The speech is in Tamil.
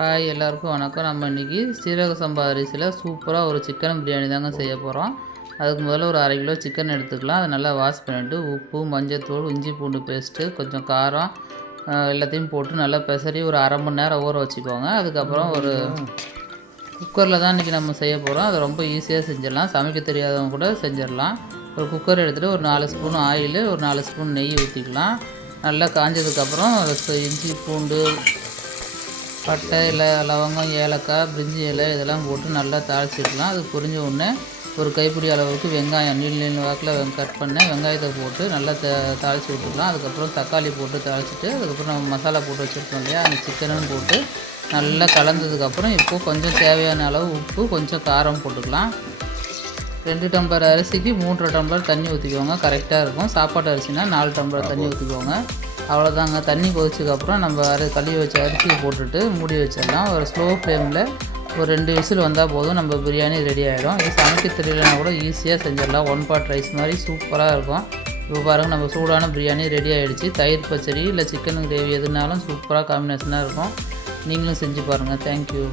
ஹாய் எல்லாருக்கும் வணக்கம். நம்ம இன்றைக்கி சீரக சம்பா அரிசியில் சூப்பராக ஒரு சிக்கன் பிரியாணி தாங்க செய்ய போகிறோம். அதுக்கு முதல்ல ஒரு 1/2 கிலோ சிக்கன் எடுத்துக்கலாம். அதை நல்லா வாஷ் பண்ணிவிட்டு உப்பு, மஞ்சத்தூள், இஞ்சி பூண்டு பேஸ்ட்டு, கொஞ்சம் காரம் எல்லாத்தையும் போட்டு நல்லா பெசரி ஒரு 1/2 மணி நேரம் ஊற வச்சுக்கோங்க. அதுக்கப்புறம் ஒரு குக்கரில் தான் இன்றைக்கி நம்ம செய்ய போகிறோம். அதை ரொம்ப ஈஸியாக செஞ்சிடலாம். சமைக்க தெரியாதவங்க கூட செஞ்சிடலாம். ஒரு குக்கர் எடுத்துகிட்டு ஒரு 4 ஸ்பூன் ஆயில், ஒரு 4 ஸ்பூன் நெய் ஊற்றிக்கலாம். நல்லா காஞ்சதுக்கப்புறம் இஞ்சி பூண்டு, பட்டை, இலை, லவங்கம், ஏலக்காய், பிரிஞ்சி இலை இதெல்லாம் போட்டு நல்லா தாளிச்சிக்கலாம். அது பொரிஞ்ச உடனே ஒரு கைப்பிடி அளவுக்கு வெங்காயம் நீள் வாக்கில் கட் பண்ண வெங்காயத்தை போட்டு நல்லா தாளித்து விட்டுக்கலாம். அதுக்கப்புறம் தக்காளி போட்டு தாளிச்சிட்டு அதுக்கப்புறம் நம்ம மசாலா போட்டு வச்சுருக்கோம் இல்லையா, அந்த சிக்கனும் போட்டு நல்லா கலந்ததுக்கப்புறம் இப்போது கொஞ்சம் தேவையான அளவு உப்பு, கொஞ்சம் காரம் போட்டுக்கலாம். 2 டம்ளர் அரிசிக்கு 3 டம்ளர் தண்ணி ஊற்றிக்கோங்க, கரெக்டாக இருக்கும். சாப்பாட்டு அரிசினா 4 டம்ளர் தண்ணி ஊற்றிக்கோங்க. அவ்வளோதாங்க. தண்ணி கொதிச்சதுக்கப்புறம் நம்ம கழுவி வச்ச அரிசியை போட்டுட்டு மூடி வச்சிடலாம். ஒரு ஸ்லோ ஃப்ளேமில் ஒரு 2 விசில் வந்தால் போதும், நம்ம பிரியாணி ரெடி ஆகிடும். இது சமைக்க தெரியலனா கூட ஈஸியாக செஞ்சிடலாம். 1 பாட் ரைஸ் மாதிரி சூப்பராக இருக்கும். இப்போ பாருங்கள், நம்ம சூடான பிரியாணி ரெடி ஆகிடுச்சு. தயிர் பச்சடி இல்லை சிக்கன் கிரேவி எதுனாலும் சூப்பராக காம்பினேஷனாக இருக்கும். நீங்களும் செஞ்சு பாருங்கள். தேங்க்யூ.